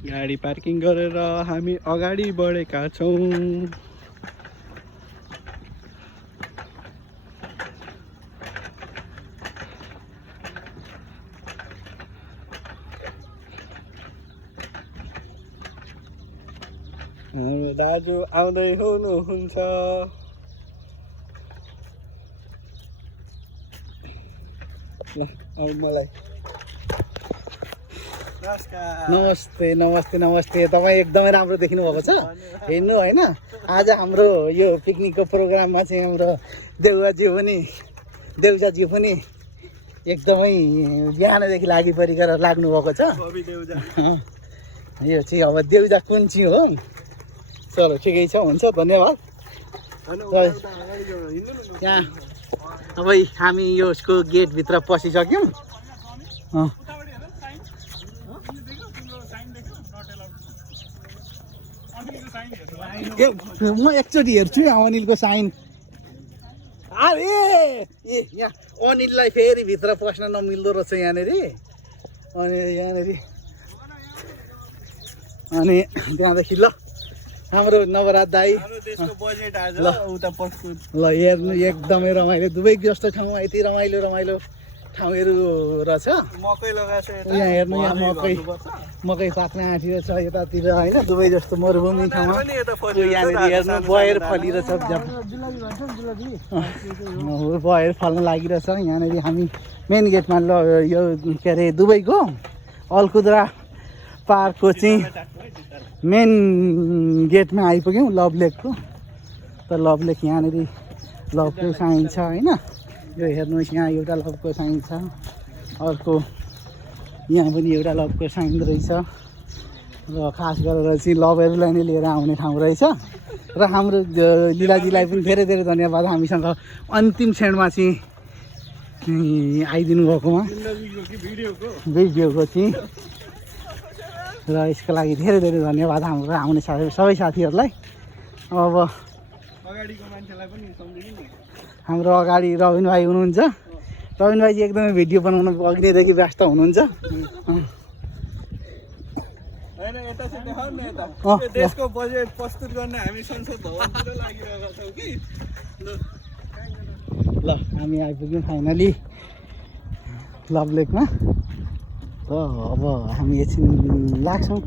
गाडी पार्किङ गरेर हामी अगाडि बढेका छौँ। हाम्रो दाजु आउँदै हुनुहुन्छ। ल अब मलाई नमस्ते नमस्ते नमस्ते। तपाईँ एकदमै राम्रो देखिनु भएको छ। हेर्नु होइन, आज हाम्रो यो पिकनिकको प्रोग्राममा चाहिँ हाम्रो देउजाजी पनि एकदमै बिहानदेखि लागि परिकर लाग्नु भएको छ। यो चाहिँ अब देउजा कुन चाहिँ हो। चलो ठिकै छ, हुन्छ, धन्यवाद। यहाँ अब हामी यसको गेटभित्र पसिसक्यौँ। म एकचोटि हेर्छु अनिलको साइन। अरे यहाँ अनिललाई फेरि भित्र पस्न नमिल्दो रहेछ यहाँनिर। अनि त्यहाँदेखि ल हाम्रो नवराज दाई ल हेर्नु एकदमै रमाइलो। दुवै जस्तो ठाउँमा यति रमाइलो ठाउँहरू रहेछ। यहाँ हेर्नु, यहाँ मकै पाक्न आँटिरहेछ यतातिर होइन। दुवै जस्तो मरुभूमि ठाउँमा यहाँनिर हेर्नु बयर फलिरहेछ, बयर फल्न लागिरहेछ। यहाँनिर हामी मेन गेटमा यो के अरे दुबईको अलकुद्रा पार्कको चाहिँ मेन गेटमा आइपुग्यौँ, लभ लेकको। त लभ लेक यहाँनिर लभको साइन छ होइन। यो हेर्नुहोस्, यहाँ एउटा लभको साइन छ, अर्को यहाँ पनि एउटा लभको साइन रहेछ। र खास गरेर चाहिँ लभहरूलाई नै लिएर आउने ठाउँ रहेछ। र हाम्रो लीलाजीलाई पनि धेरै धेरै धन्यवाद, हामीसँग अन्तिम क्षणमा चाहिँ आइदिनु भएकोमा, भिडियोको चाहिँ। र यसको लागि धेरै धेरै धन्यवाद हाम्रो आउने सबै साथीहरूलाई। अब हाम्रो अगाडि रविन भाइ हुनुहुन्छ। रविन भाइ चाहिँ एकदमै भिडियो बनाउन अघिदेखि व्यस्त हुनुहुन्छ। देशको बजेट प्रस्तुत गर्न हामी संसद भवनतिर लागिरहेका छौँ कि। ल हामी आइपुग्यौँ फाइनली लभ लेकमा। त अब हामी एकछिन लाग्छौँ।